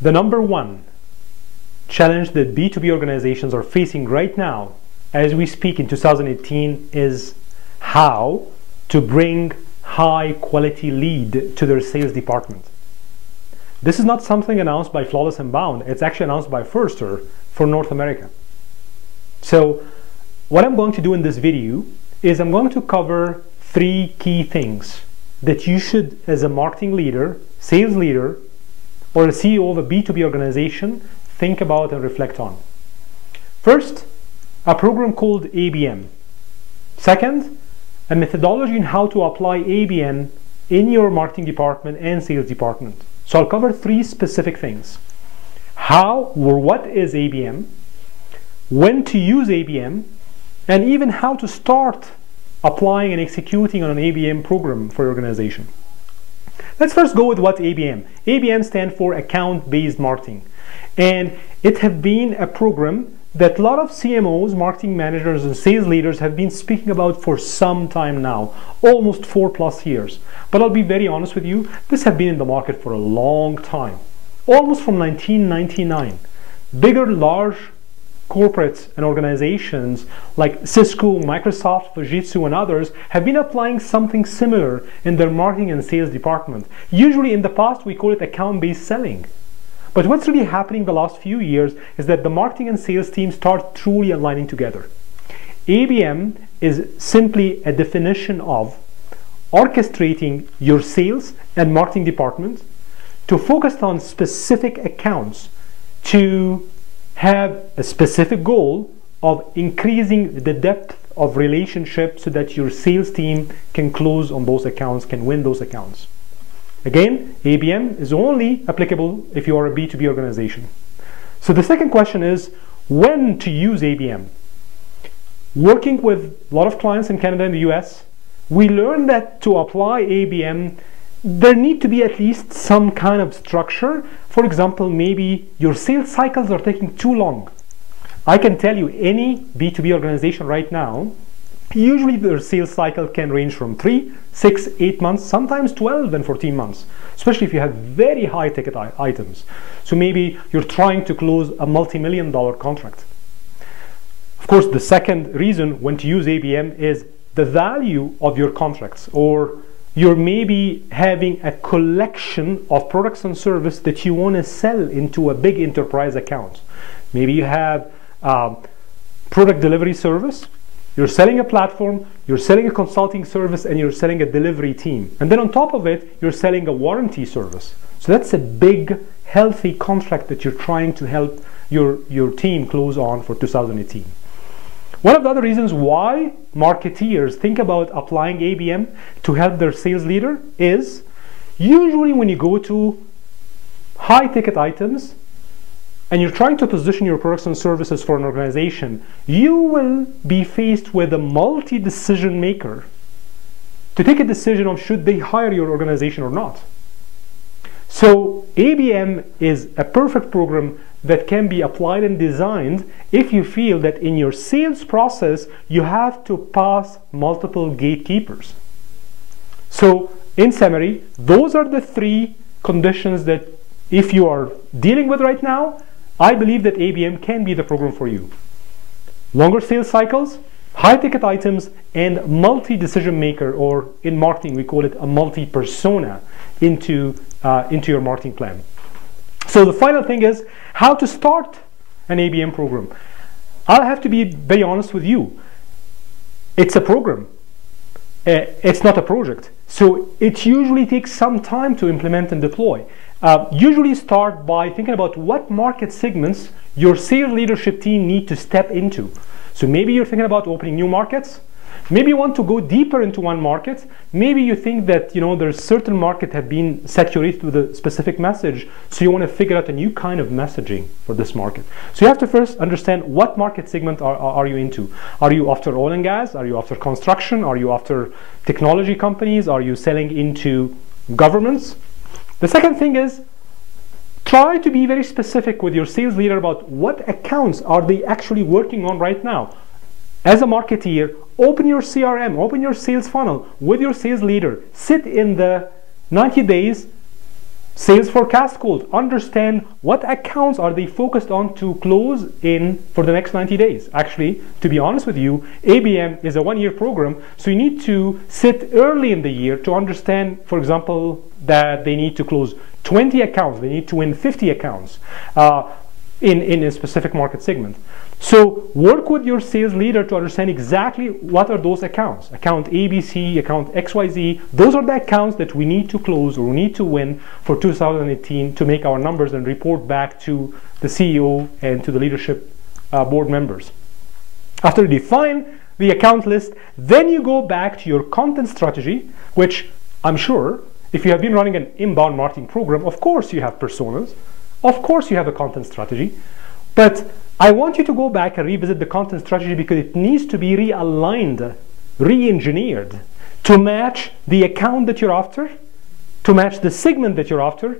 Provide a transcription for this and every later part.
The number one challenge that B2B organizations are facing right now, as we speak in 2018, is how to bring high quality lead to their sales department. This is not something announced by Flawless and Bound, it's actually announced by Forrester for North America. So what I'm going to do in this video is I'm going to cover 3 key things that you should, as a marketing leader, sales leader, or a CEO of a B2B organization, think about and reflect on. First, a program called ABM. Second, a methodology on how to apply ABM in your marketing department and sales department. So I'll cover 3 specific things. How or what is ABM, when to use ABM, and even how to start applying and executing on an ABM program for your organization. Let's first go with what ABM. ABM stands for Account-Based Marketing. And it has been a program that a lot of CMOs, marketing managers, and sales leaders have been speaking about for some time now, almost 4+ years. But I'll be very honest with you, this has been in the market for a long time, almost from 1999. Bigger, large corporates and organizations like Cisco, Microsoft, Fujitsu, and others have been applying something similar in their marketing and sales department. Usually in the past, we call it account-based selling. But what's really happening the last few years is that the marketing and sales teams start truly aligning together. ABM is simply a definition of orchestrating your sales and marketing department to focus on specific accounts to have a specific goal of increasing the depth of relationship so that your sales team can close on those accounts, can win those accounts. Again, ABM is only applicable if you are a B2B organization. So the second question is when to use ABM. Working with a lot of clients in Canada and the US, we learned that to apply ABM, there need to be at least some kind of structure. For example, maybe your sales cycles are taking too long. I can tell you any B2B organization right now, usually their sales cycle can range from 3, 6, 8 months, sometimes 12 and 14 months, especially if you have very high ticket items. So maybe you're trying to close a multi-million-dollar contract. Of course, the second reason when to use ABM is the value of your contracts, or you're maybe having a collection of products and services that you want to sell into a big enterprise account. Maybe you have product delivery service, you're selling a platform, you're selling a consulting service, and you're selling a delivery team. And then on top of it, you're selling a warranty service. So that's a big, healthy contract that you're trying to help your team close on for 2018. One of the other reasons why marketeers think about applying ABM to help their sales leader is usually when you go to high ticket items and you're trying to position your products and services for an organization, you will be faced with a multi-decision maker to take a decision of should they hire your organization or not. So ABM is a perfect program that can be applied and designed if you feel that in your sales process you have to pass multiple gatekeepers. So in summary, those are the 3 conditions that if you are dealing with right now, I believe that ABM can be the program for you. Longer sales cycles, high ticket items, and multi-decision maker, or in marketing we call it a multi-persona into your marketing plan. So the final thing is how to start an ABM program. I'll have to be very honest with you. It's a program. It's not a project. So it usually takes some time to implement and deploy. Usually start by thinking about what market segments your sales leadership team need to step into. So maybe you're thinking about opening new markets. Maybe you want to go deeper into one market. Maybe you think that there's certain market have been saturated with a specific message, so you want to figure out a new kind of messaging for this market. So you have to first understand what market segment are you into. Are you after oil and gas? Are you after construction? Are you after technology companies? Are you selling into governments? The second thing is try to be very specific with your sales leader about what accounts are they actually working on right now. As a marketeer, open your CRM, open your sales funnel with your sales leader. Sit in the 90 days Sales forecast code. Understand what accounts are they focused on to close in for the next 90 days. Actually, to be honest with you, ABM is a one-year program, so you need to sit early in the year to understand, for example, that they need to close 20 accounts, they need to win 50 accounts in a specific market segment. So work with your sales leader to understand exactly what are those accounts. Account ABC, account XYZ, those are the accounts that we need to close or we need to win for 2018 to make our numbers and report back to the CEO and to the leadership board members. After you define the account list, then you go back to your content strategy, which I'm sure if you have been running an inbound marketing program, of course you have personas, of course you have a content strategy, but I want you to go back and revisit the content strategy because it needs to be realigned, re-engineered to match the account that you're after, to match the segment that you're after,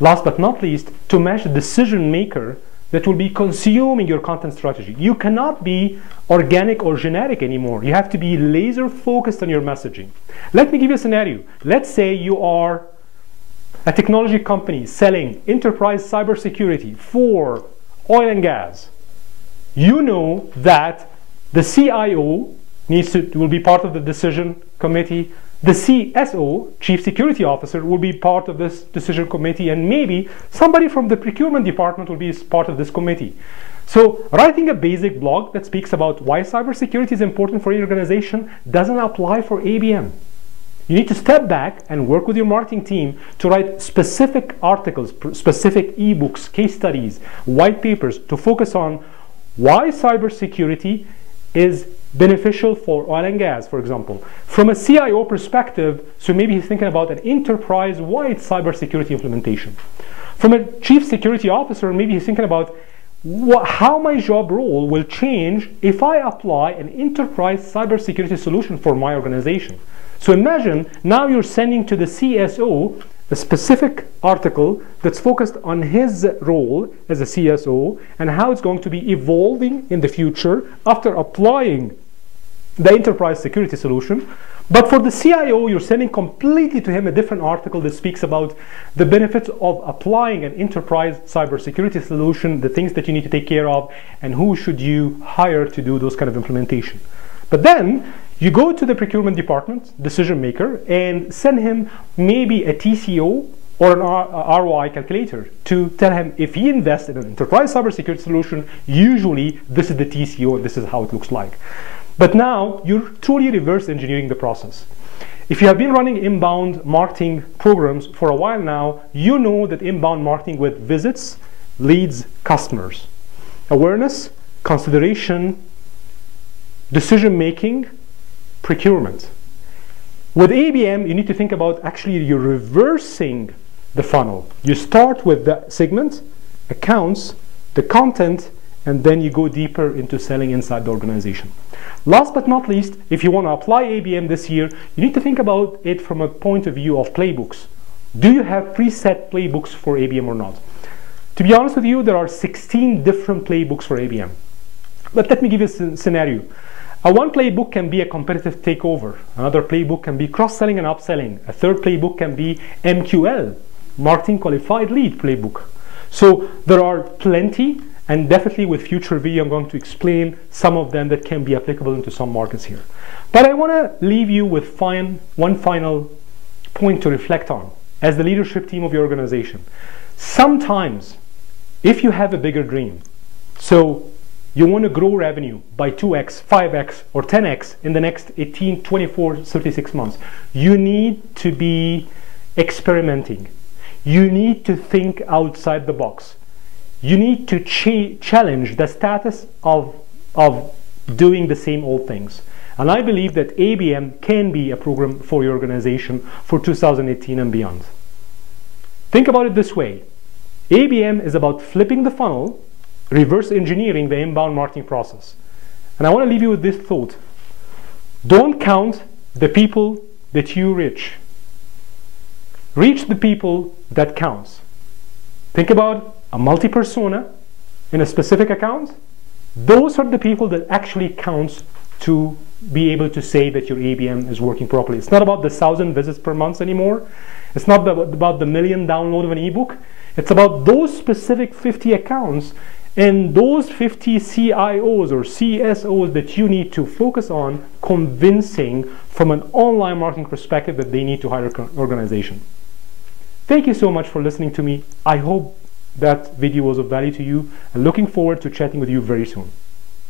last but not least, to match the decision maker that will be consuming your content strategy. You cannot be organic or generic anymore. You have to be laser focused on your messaging. Let me give you a scenario. Let's say you are a technology company selling enterprise cybersecurity for oil and gas. You know that the CIO will be part of the decision committee. The CSO, Chief Security Officer, will be part of this decision committee, and maybe somebody from the procurement department will be part of this committee. So writing a basic blog that speaks about why cybersecurity is important for your organization doesn't apply for ABM. You need to step back and work with your marketing team to write specific articles, specific ebooks, case studies, white papers to focus on why cybersecurity is beneficial for oil and gas, for example. From a CIO perspective, so maybe he's thinking about an enterprise-wide cybersecurity implementation. From a chief security officer, maybe he's thinking about how my job role will change if I apply an enterprise cybersecurity solution for my organization. So imagine now you're sending to the CSO a specific article that's focused on his role as a CSO and how it's going to be evolving in the future after applying the enterprise security solution. But for the CIO, you're sending completely to him a different article that speaks about the benefits of applying an enterprise cybersecurity solution, the things that you need to take care of, and who should you hire to do those kind of implementation. But then you go to the procurement department, decision maker, and send him maybe a TCO or an ROI calculator to tell him if he invests in an enterprise cybersecurity solution, usually this is the TCO and this is how it looks like. But now you're truly reverse engineering the process. If you have been running inbound marketing programs for a while now, you know that inbound marketing with visits leads customers. Awareness, consideration, decision making, procurement. With ABM, you need to think about actually you're reversing the funnel. You start with the segment, accounts, the content, and then you go deeper into selling inside the organization. Last but not least, if you want to apply ABM this year, you need to think about it from a point of view of playbooks. Do you have preset playbooks for ABM or not? To be honest with you, there are 16 different playbooks for ABM. But let me give you a scenario. One playbook can be a competitive takeover. Another playbook can be cross-selling and upselling. A third playbook can be MQL, Marketing Qualified Lead playbook. So there are plenty, and definitely with future video I'm going to explain some of them that can be applicable into some markets here. But I want to leave you with one final point to reflect on as the leadership team of your organization. Sometimes, if you have a bigger dream, so you want to grow revenue by 2x, 5x, or 10x in the next 18, 24, 36 months, you need to be experimenting. You need to think outside the box. You need to challenge the status of doing the same old things. And I believe that ABM can be a program for your organization for 2018 and beyond. Think about it this way. ABM is about flipping the funnel, reverse engineering the inbound marketing process. And I want to leave you with this thought. Don't count the people that you reach. Reach the people that counts. Think about a multi-persona in a specific account. Those are the people that actually counts to be able to say that your ABM is working properly. It's not about the 1,000 visits per month anymore. It's not about the million download of an ebook. It's about those specific 50 accounts and those 50 CIOs or CSOs that you need to focus on convincing from an online marketing perspective that they need to hire an organization. Thank you so much for listening to me. I hope that video was of value to you, and looking forward to chatting with you very soon.